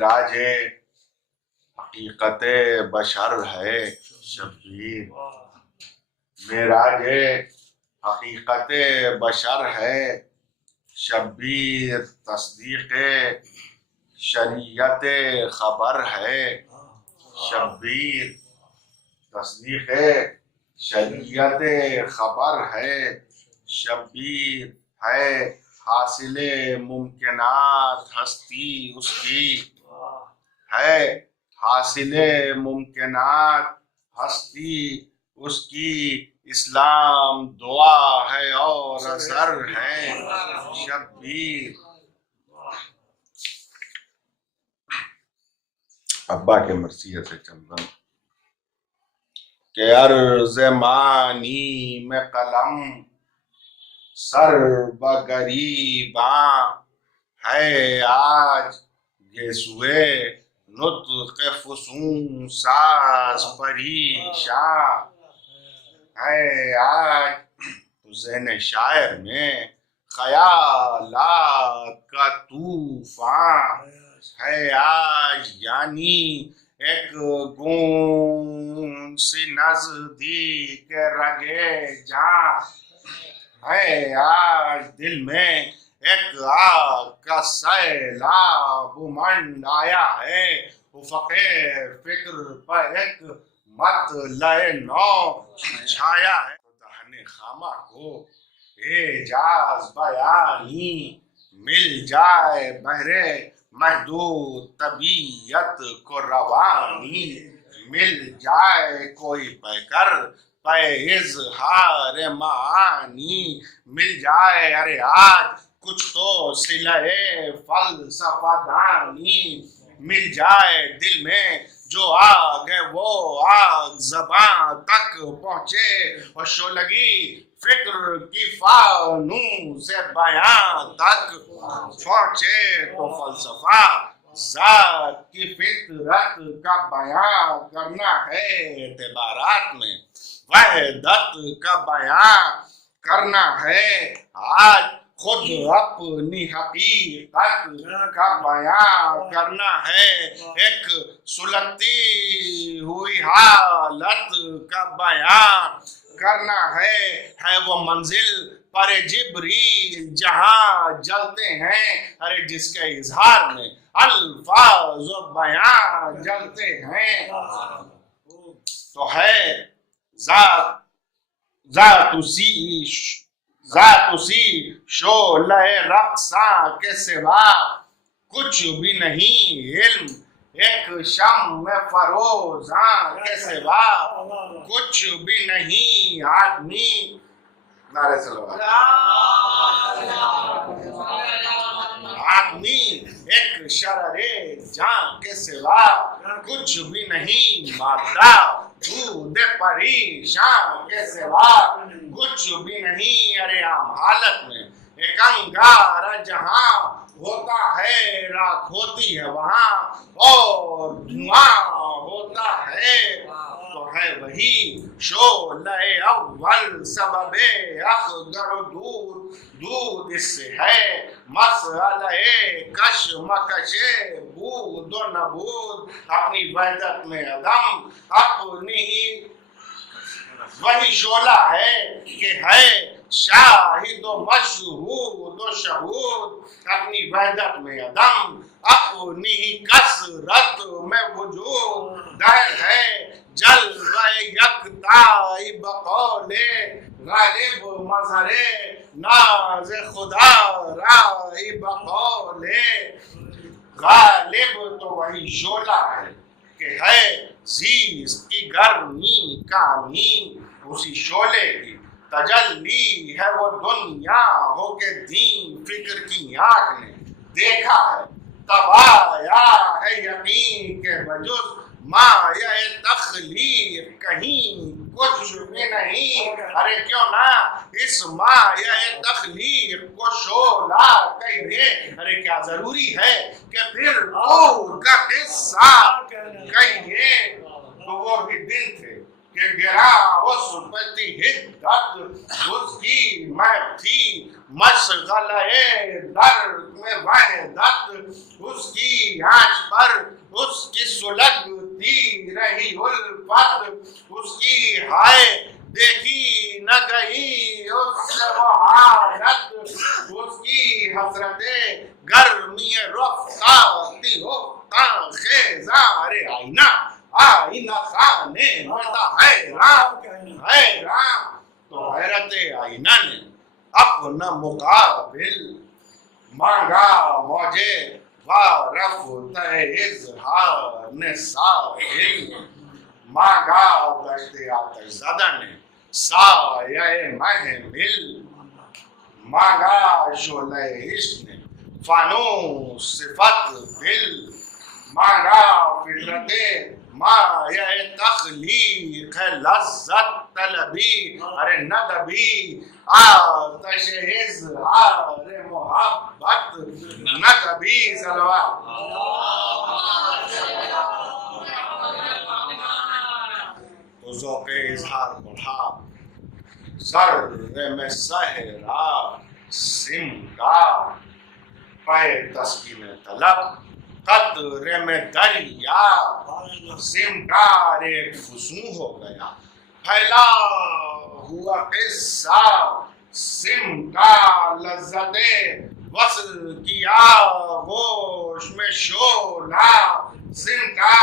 معراج حقیقت بشر ہے شبیر، معراج حقیقت بشر ہے شبیر، تصدیق شریعت خبر ہے شبیر، تصدیق شریعت خبر ہے شبیر، ہے حاصل ممکنات ہستی اس کی، ہے حاصل ممکنات ہستی اس کی، اسلام دعا ہے اور اثر ہے شبیر۔ ابا کے مرثیے سے چلتا ہوں کہ عرض معنی میں قلم سر بگریباں ہے آج، گیسوئے نطق فسون ساز پریشاں ہے آج، تو ذہن شاعر میں خیالات کا طوفان ہے آج، یعنی ایک گونج سی نزدیک رگے جاں ہے آج، دل میں ایک آگ کا سیلاب امنڈ آیا ہے، افق فکر پر ایک مطلع نو چھایا ہے، دہن خامہ کو اعجاز بیانی مل جائے، بہرے محدود طبیعت کو روانی مل جائے، کوئی پیکر پہ اظہار معانی مل جائے، ارے آج کچھ تو صلہ فلسفہ دانی مل جائے، دل میں جو آگ ہے وہ آگ زباں تک پہنچے، اور شعلگی فکر کی فانوس بیان تک پہنچے، تو فلسفہ ذات کی فطرت کا بیان کرنا ہے، اعتبارات میں وحدت کا بیان کرنا ہے، آج خود اپنی حقیقت کا بیان کرنا ہے، ایک سلگتی ہوئی حالت کا بیان کرنا ہے وہ منزل پر جبریل جہاں جلتے ہیں، ارے جس کے اظہار میں الفاظ و بیان جلتے ہیں، تو ہے ذات اسی شعلہ رقصاں کے سوا کچھ بھی نہیں، علم ایک شمع فروزاں کے سوا کچھ بھی نہیں، آدمی نعرہ صلوات، آدمی ایک شرر جاں کے سوا کچھ بھی نہیں، مادہ دودھ پریشاں کے سوا کچھ بھی نہیں، ارے عام حالت میں ایک انگارہ جہاں ہوتا ہے راکھ ہوتی ہے وہاں، اور دھواں ہوتا ہے، تو ہے وہی شعلہ اول سبب اخگر و دود اس سے ہے مسئلہ کشمکش بود و نبود، اپنی وحدت میں عدم اپنی ہی وہی شعلہ ہے کہ ہے شاہد و مشہود و شہود، اپنی وحدت میں عدم اپنی ہی کثرت میں وجود، در ہے جلوہ یکتائی بقول غالب مظہر ناز خدا رائی بقول غالب، تو وہی شعلہ ہے کہ ہے زیست کی گرمی کامی، اسی شعلے کی تجلی ہے وہ دنیا ہو کے دین فکر کی آنکھ نے دیکھا ہے، تب آیا ہے یقین کے بجز مایہ تخلیق کہیں کچھ بھی نہیں، ارے کیوں نہ اس مایہ تخلیق کو شعلہ کہیے، ارے کیا ضروری ہے کہ پھر اور کا قصہ کہیے، تو وہ بھی دن تھے کہ گرا اس پتی حدت اس کی میں تھی مشغلہ درد میں وحدت اس کی آنچ پر پر اس کی سلگتی رہی الفت، اس کی ہائے دیکھی نہ گئی اس سے وہ حالت، اس کی حسرت گرمی رفتاتی افتاں خیزار آئینہ، آئینہ خانے میں تھا حیران تو حیرت آئینہ نے اپنا مقابل مانگا موجے وارفت اظہار نے ساحل، مانگا دشت آتش زدہ نے سایہ محمل، مانگا شعلہ عشق نے فانوس صفت دل، مانگا فطرت مایہ تخلیق لذت طلبی، ارے ندبی آتش اظہار محبت ندبی صلوات تو ذوق اظہار بڑھا سر میں صحرا سمگار، پے تسکین طلب قطرے میں دریا، سمگار ایک فسوں ہو گیا پھیلا ہوا قصہ، سم کا لذت وصل کیا گوش میں شولا، سم کا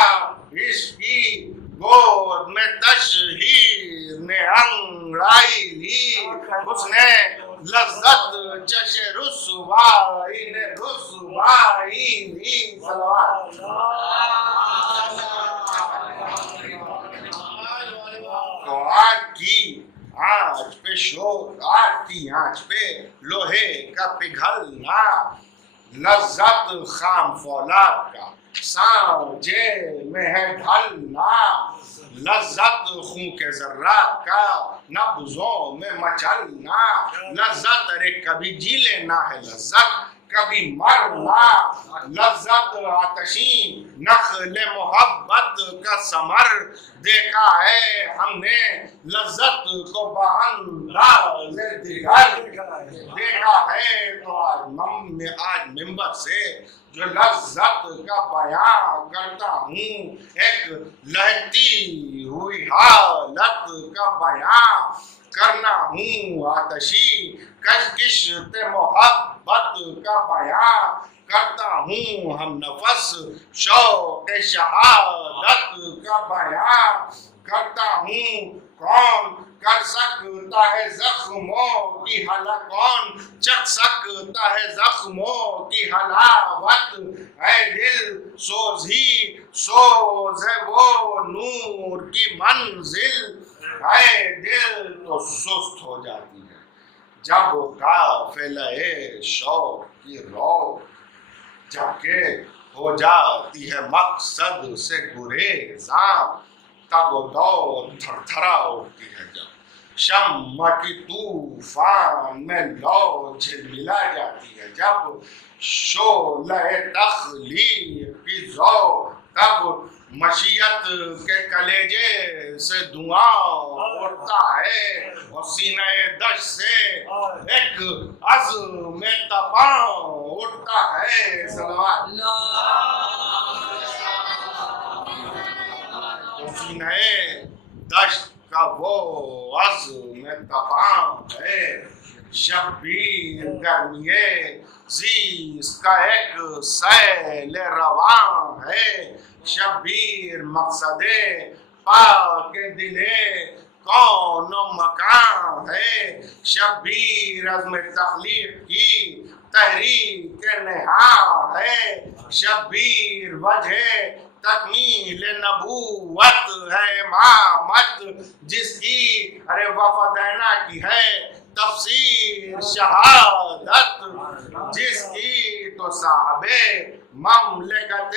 عشق کی گود میں تشہیر نے انگڑائی لی، اس نے لذت چش رسوائی نے رسوائی لی صلوات تو آگ کی آنچ پہ شور، آگ کی آنچ پہ لوہے کا پگھلنا، لذت خام فولاد کا سانجے میں ہے ڈھلنا، لذت خون کے ذرات کا نبضوں میں مچلنا، لذت ارے کبھی جی لینا ہے لذت کبھی مرنا، لذت آتشیں نخل محبت کا ثمر دیکھا ہے ہم نے، لذت کو بانداز دیگر دیکھا ہے تو آج ممبر سے جو لذت کا بیان کرتا ہوں، ایک لہتی ہوئی حالت کا بیان کرنا ہوں، آتشی کشکش محبت کا بیان کرتا ہوں، ہم نفس شوق شہادت کا بیان کرتا ہوں، کون کر سکتا ہے زخموں کی حلاوت، کون چکھ سکتا ہے زخموں کی حلاوت، اے دل سوز ہی سوز ہے وہ نور کی منزل، اے دل تو سست ہو جاتی ہے جب قافلہ شوق کی رو، جبکہ ہو جاتی ہے مقصد سے گریزاں، تب و دو تھر تھرا اٹھتی ہے جب شمع کی طوفان میں لو جھلملا جاتی ہے، جب شعلہ تخلیق کی ذوق، تب مشیت کے کلیجے سے دعاں اٹھتا ہے اور سینہ دشت سے ایک عزم تپاں اٹھتا ہے صلوات سینہ دشت کا وہ عزم تپاں ہے، شبیر گرمیے زیست کا ایک سیل رواں ہے، شبیر مقصد پاک دل کون و مکان ہے، شبیر عزم تخلیق کی تحریک نہاں ہے، شبیر وجہ تکمیل نبوت ہے امامت جس کی ارے وفادینہ کی ہے تفسیر شہادت، جس کی تو صاحب مملکت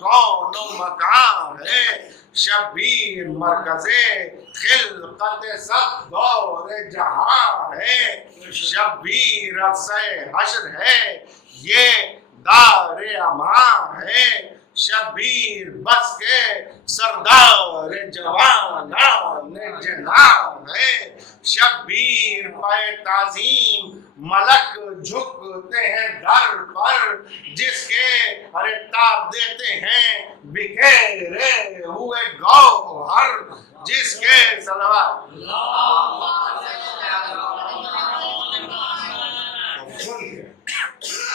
کون و مکان ہے، شبیر مرکز خلقت سب دور جہاں ہے، شبیر عرصہ حشر ہے یہ دار امان ہے، شبیر بس کے سردار جوانان جنان ہے شبیر پائے تعظیم ملک جھکتے ہیں در پر جس کے ہر تاب دیتے ہیں بکھیرے ہوئے گوہر جس کے صلوات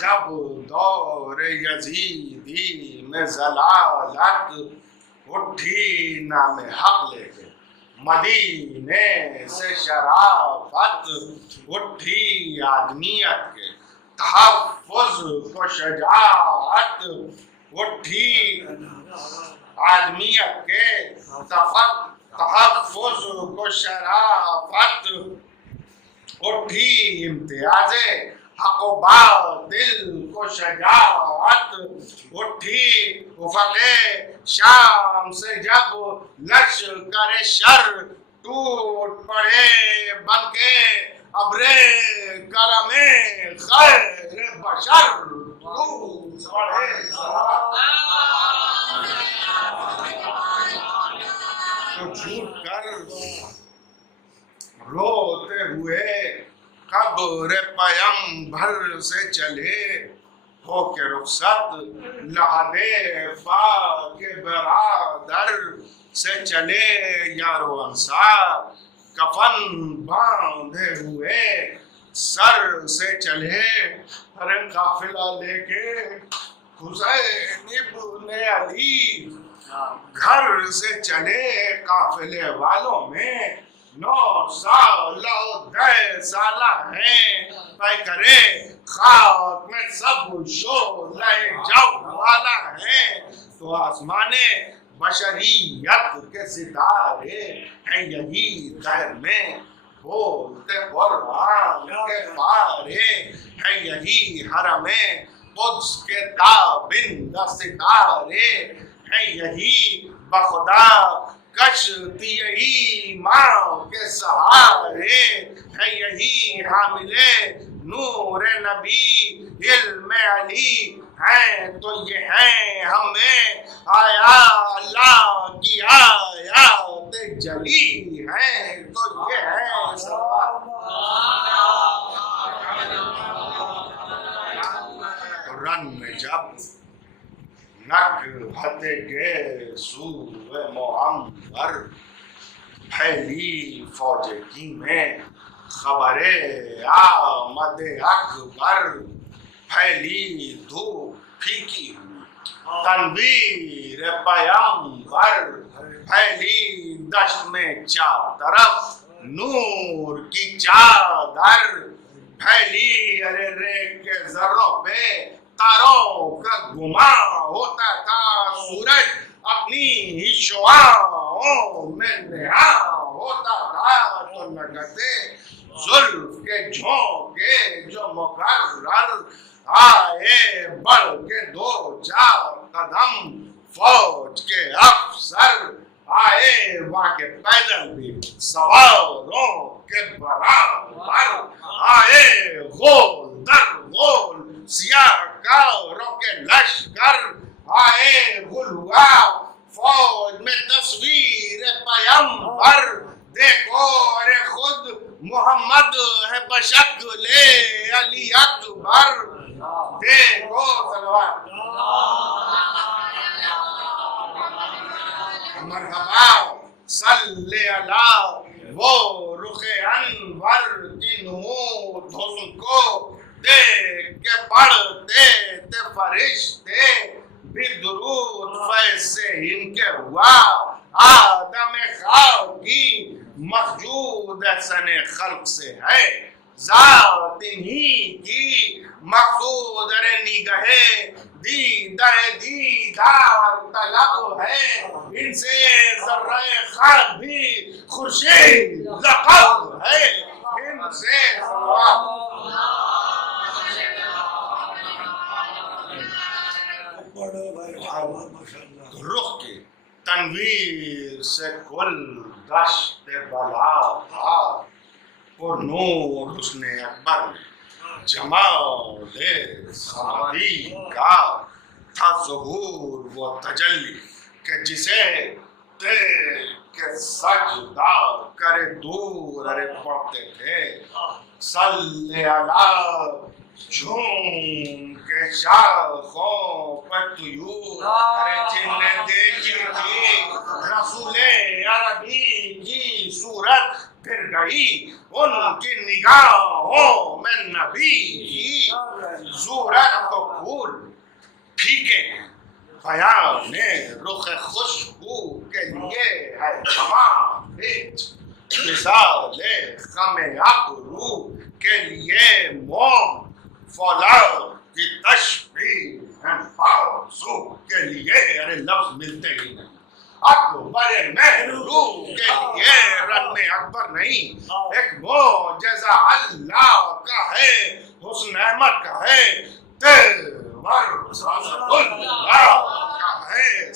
جب دور یزیدی میں ضلالت اٹھی نام حق لے کے مدینے سے شرافت اٹھی آدمیت کے تحفظ کو شجاعت اٹھی آدمیت کے تحفظ کو شرافت اٹھی امتیاز حق و باطل کو شجاعت اٹھی افق شام سے جب لشکر شر ٹوٹ پڑے بن کے ابر کرم خیر بشر ٹوٹ پڑے تو چھوٹ کر روتے ہوئے قبر پیمبر سے چلے ہو کے رخصت لہدے پاک برادر سے چلے یارو انصار کفن باندھے ہوئے سر سے چلے ارے قافلہ لے کے حسین ابن علی گھر سے چلے قافلے والوں میں 9 سال اور 10 سالہ ہیں پہ کرے خاک میں سب شعلہ جو والا ہیں تو آسمان بشریت کے ستارے ہیں یہی خیر میں بولتے قرآن کے پارے ہیں یہی حرم قدس کے تابندہ ستارے ہیں یہی بخدا کشتی ایمان کے سہارے ہیں یہی حامل نور نبی علم علی ہیں تو یہ ہیں ہمیں آیا اللہ کی آیات جلی ہیں تو یہ ہیں رن میں جب نکہت کے سوئے معمر پھیلی فوج کی میں خبر آمد اکبر پھیلی دھوپ پھیکی تنویر پیمبر پھیلی دشت میں چار طرف نور کی چادر پھیلی ارے ریت کے ذروں پہ تاروں کا گماں ہوتا تھا سورج اپنی ہی شعاعوں میں نہاں ہوتا تھا تو لگتے زلف کے جھونکے جو مقرر آئے بڑھ کے 2-4 قدم فوج کے افسر آئے وہاں کے پیدل بھی سواروں کے برابر آئے غول در غول سیاہ کاروں کے لشکر آئے غلوا فوج میں تصویر پیمبر دیکھو ارے خود محمد ہے بشکل علی اکبر دیکھو صلوات مرحبا صلی علی وہ رخ انور کی نمود حسن کو دیکھ کے پڑھتے تھے فرشتے بھی درود فیض سے ان کے ہوا آدم خاکی مخجود احسن خلق سے ہے ذات انہی کی مقصود نگہ دیدار طلب ہے ان سے ذرہ خاک بھی خورشید لقب ہے ان سے رخ کے تنویر سے کل دشت بلا تھا پر نور حسن اکبر میں جمال سمادی کا تھا ظہور وہ تجلی کہ جسے دیکھ کے سجدہ کرے دور ارے پڑھتے تھے صلی علی جھوم کے شاخوں پر طیور ارے جن نے دیکھی تھی رسول عربی کی صورت پھر گئی ان کی نگاہوں میں نبی کی صورت تو پھول پھیکے ہیں بیان رخ خوشبو کے لیے ہے تمام بھیج مثال خم ابرو کے لیے موم فولاد کی تشبیہ ہے بازو کے لیے ارے لفظ ملتے ہی نہیں اکبر محرو کے لیے رن اکبر نہیں ایک معجزہ اللہ کا ہے حسن احمد کا ہے تیور اللہ کا ہے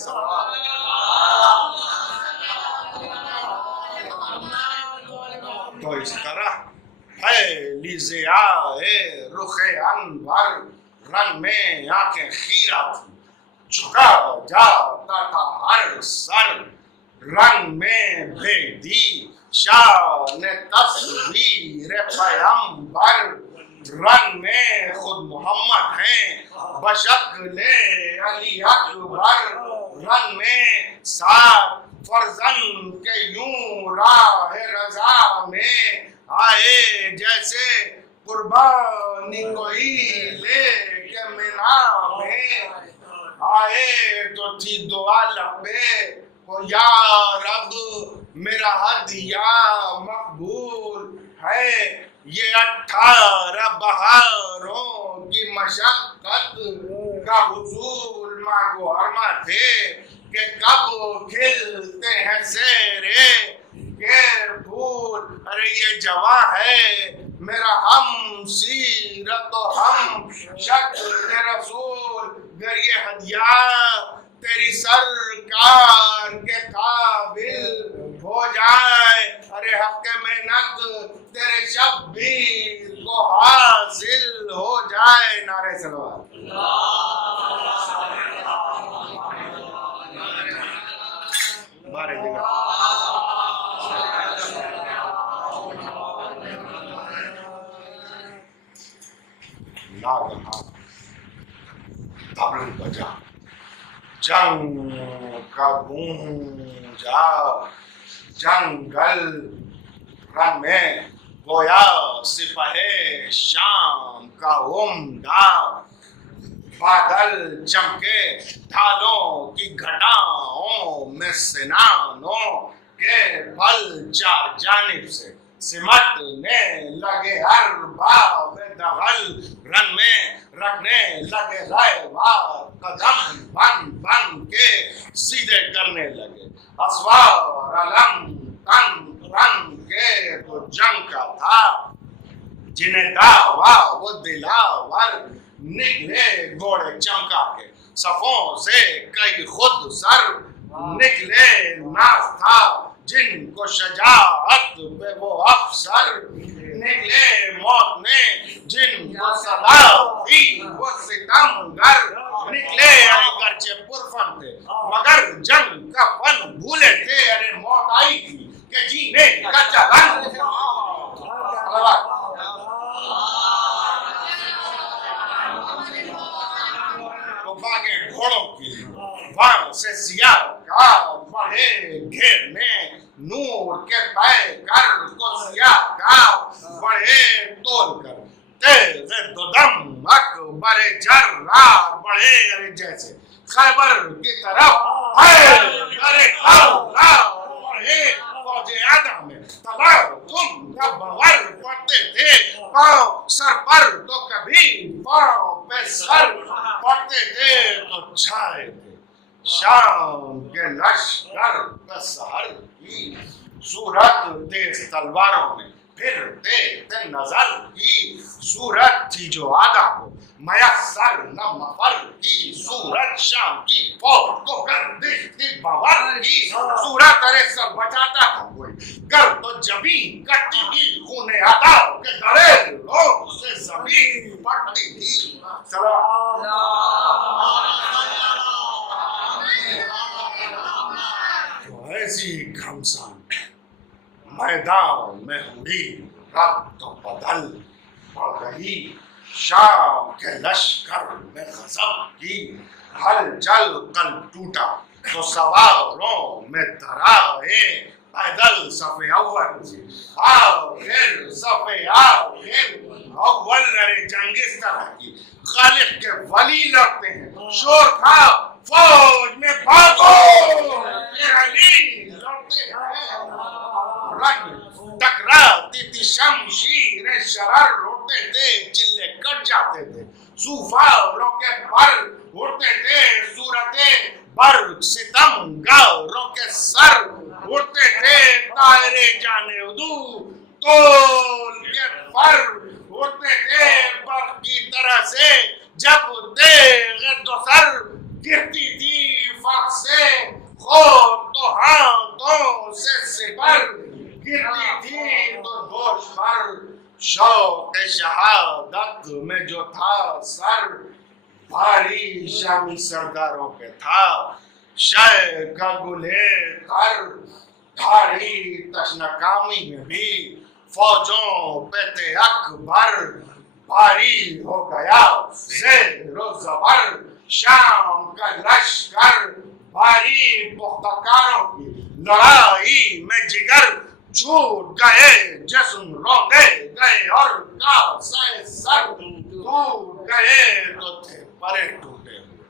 تو اس طرح پھیلی ضیاء رخ انور رنگ میں آنکھیں خیرہ تھی جھکا جاتا تھا ہر سر رنگ میں بھیدی شان تصویر پیغمبر رنگ میں خود محمد ہیں بشکل علی اکبر رنگ میں سات فرزند کے یوں راہ رضا میں آئے جیسے قربانی کوئی لے کے منا میں آئے تو تھی دعا لبے ہو یا رب میرا ہدیہ مقبول ہے یہ 18 بہاروں کی مشقت کا حصول ماں کو ارما تھے کہ کب کھلتے ہیں سیرے کے پھول ارے یہ جواں ہے میرا ہم سیرت و ہم شکل رسول گر یہ ہدیہ تیری سرکار کے قابل ہو جائے ارے حق محنت تیرے شبیر کو حاصل ہو جائے نعرہ صلوات بارے دیگا ناگہاں تبل بجا جنگ کا گونجا جنگل رن میں گویا سپہ شام کا عمدہ بادل چمکے ڈھالوں کی گھٹاؤں میں سنانوں کے پھل چار جانب سے سمٹنے لگے ہر باب دغل رن میں رکھنے لگے رہوار قدم بن بن کے سیدھے کرنے لگے اسوار علم تن رن کے تو جنگ کا تھا جنہیں دعوا وہ دلاور نکلے گھوڑے چمکا کے صفوں سے کئی خود سر نکلے ناز تھا جن کو شجاعت پہ وہ افسر نکلے موت نے جن کو صدا دی وہ ستمگر نکلے اگرچہ پرفن تھے مگر جنگ کا فن بھولے تھے ارے موت آئی تھی کہ جینے کا چلن تو باغے گھوڑوں کی وہاں سے سیاہ کا بڑھے گھیرنے نور کے پے کر کو سیاہ کا بڑھے تول کر تیز دو دم اکبر جرار بڑھے جیسے خیبر کی طرف ارے بڑھے فوج آدم میں تبار تم کا بغیر پڑتے تھے پاؤں سر پر تو کبھی پاؤں پہ سر پڑتے تھے تو چھائے تھے شام کے لشکر کا سحر کی صورت تیز تلواروں میں پھر دیکھتے نظر کی صورت تھی جو آدھا کو میسر نہ مفر کی صورت شام کی فوج تو گردش تھی باور کی صورت ارے سب بچاتا تھا کوئی گر تو جبین کٹی تھی خون آدھا کہ درے لوگ سے زمین پڑتی تھی تو ایسی گھمسان میدان میں ہوئی رد و بدل پڑ رہی شام کے لشکر میں غضب کی ہلچل کل ٹوٹا تو سواروں میں درائے پیدل صف اول سے آخر صف آخر اول ارے جنگ اس طرح کی خالق کے ولی لڑتے ہیں شور تھا فوج میں بھاگو علی لڑتے ہیں رنگ ٹکراتی تھی شمشیر شرر اڑتے تھے چلے کٹ جاتے تھے صوفاروں کے پر اڑتے تھے صورتیں برق ستم گوروں کے سر اڑتے تھے طائرے جانے ادو تول کے پر اڑتے تھے برق کی طرح سے جب تیغ دو سر گرتی تھی فرق سے خود تو ہاتھوں سے سپر گرتی تھی تو دوش پر شوق شہادت میں جو تھا سر بھاری شامی سرداروں پہ تھا شے کا گلے تر بھاری تشنکامی میں بھی فوجوں پہ تھے اکبر بھاری ہو گیا زیر و زبر شام کا لشکر بھاری پختکاروں کی لڑائی میں جگر چھوٹ گئے جسم روندے گئے اور کاسے سر ٹوٹ گئے تو تھے پرے ٹوٹے ہوئے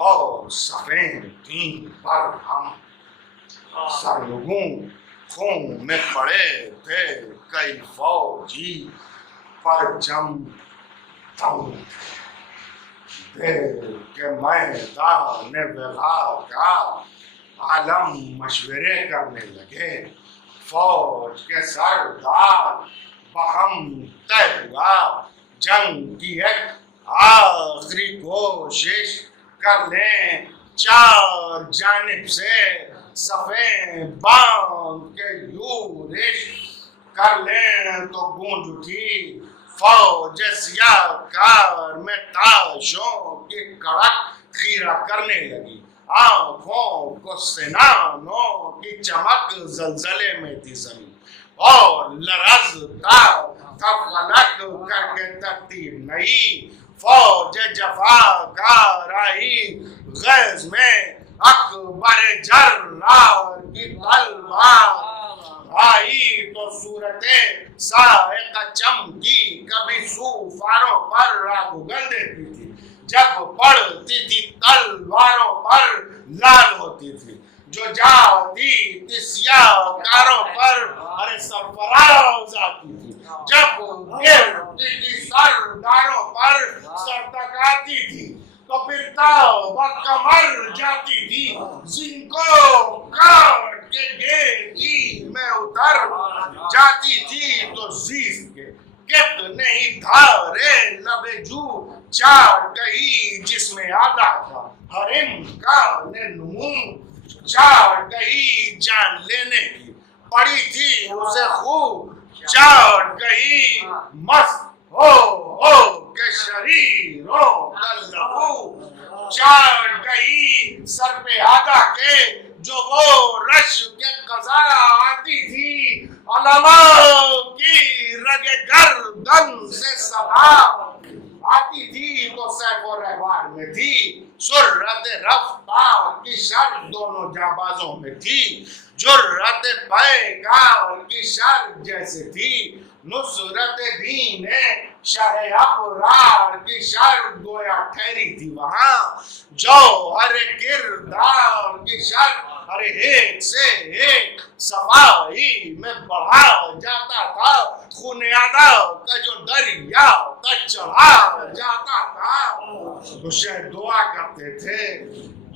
اور صفیں تین پر ہم سر لوگوں خون میں پڑے تھے کئی فوجی پرچم تم دیر کے میدان وغا کا عالم مشورے کرنے لگے فوج کے سردار بہم طے ہوا جنگ کی ایک آخری کوشش کر لیں چار جانب سے صفیں باندھ کے یورش کر لیں تو گونج اٹھی فوج سیاہ کار میں تاشوں کی کڑک خیرہ کرنے لگی آنکھوں کو سنانوں کی چمک زلزلے میں تھی زمین اور لرزتا تھا فلک کر کے ترتیب نہیں فوج جفاکار آئی غیظ میں اکبر جرار کی تلوار آئی تو صورتیں سائقہ چمکی کبھی صوفاروں پر راگ اگل دیتی تھی جب پڑتی تھی تلواروں پر لال ہوتی تھی جو جاتی تھی سیاہ کاروں پر ارے سرفراز آتی تھی جب گرتی تھی سرداروں پر سرتکاتی تھی تو پھر توبہ کمر جاتی تھی جن کو کاٹ کے گیتی میں اتر جاتی تھی تو زیست کے کتنے ہی دھارے لبے جو چاٹ گئی جس میں آدھا تھا ہر امکان نمو چاٹ گئی جان لینے کی پڑی تھی اسے خوب چاٹ گئی مست ہو کہ شریروں کا لہو چاٹ گئی سر پہ آدھا کے جو وہ رش کے قضا آتی تھی علماء کی رگ گردن سے صدا آتی تھی تو سیف و رہوار میں تھی سرعت رفتار کی شرط دونوں جانبازوں میں تھی جرأت پیکار کی شرط جیسے تھی نصرت دین شاہ ابرار کی شرط گویا ٹھہری تھی وہاں جوہر کردار کی شرط ہر ایک سے ایک صفائی میں بڑھا جاتا تھا خون آدھا کا جو دریا کا چڑھا جاتا تھا تو شاید دعا کرتے تھے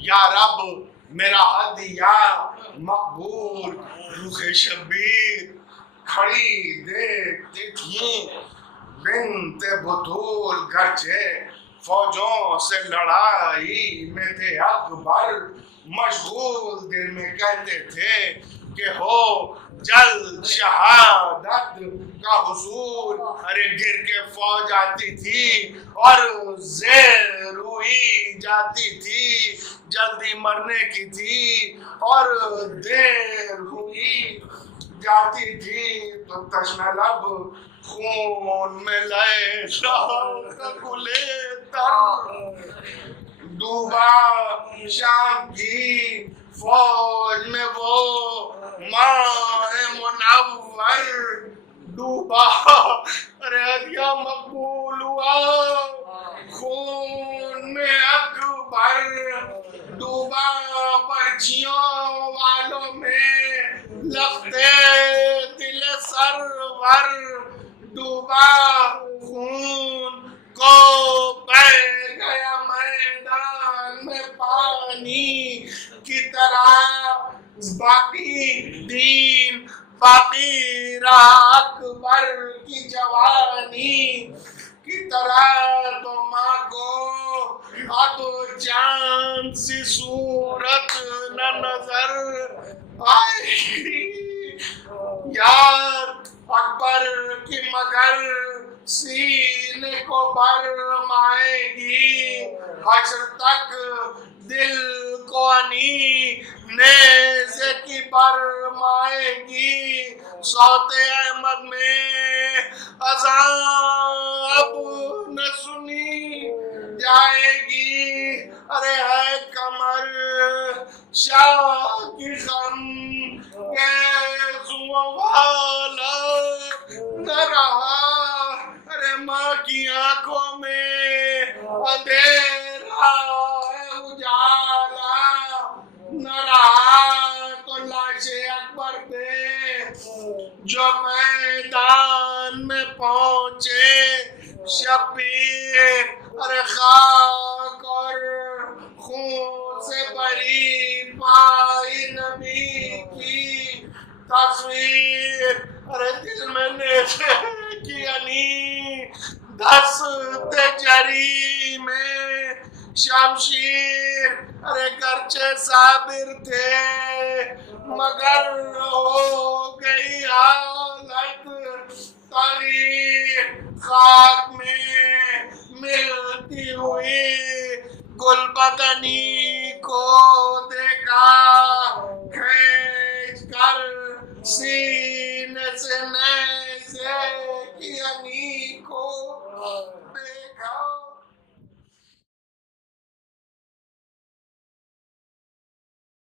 یا رب میرا ہدیہ مقبول رخ شبیر کھڑی دیکھتی تھیں بنت بطول، گرچہ فوجوں سے لڑائی میں تھے اکبر مشغول، دل میں کہتے تھے کہ ہو جلد شہادت کا حصول۔ ارے گر کے فوج آتی تھی اور زیر روئی جاتی تھی، جلدی مرنے کی تھی اور دیر ہوئی جاتی تھی، تو تشنہ لب خون میں لے گلے تر ڈوبا شام کی فوج میں وہ ماہ منور ڈوبا۔ ارے ہدیہ مقبول ہوا خون میں اکبر ڈوبا، پرچیوں والوں میں لختے دل سرور ڈوبا، خون کو بہہ گیا میدان میں پانی کی طرح، باقی دین باقی رہا اکبر کی جوانی کی طرح۔ تو ماں کو اب چاند سی صورت نہ نظر آئے گی، یاد اکبر کی مگر سینے کو برمائے گی، حشر تک دل کو انی نیزے کی برمائے گی۔ صوت احمد میں اذان اب نہ سنی جائے گی، ارے ہے کمر شاہ کی غم گیسوں والا نہ رہا، ارے ماں کی آنکھوں میں اندھیرا ہے اجالا نہ رہا، تو لاش اکبر پہ جو میدان میں پہنچے شبیر، ارے خاک اور خون سے بھری پائی نبی کی تصویر، ارے دل میں نیزے کی انی دھستے جری میں شمشیر، ارے گرچہ صابر تھے مگر ہو گئی حالت تغییر، خاک میں ملتی ہوئی گل بدنی کو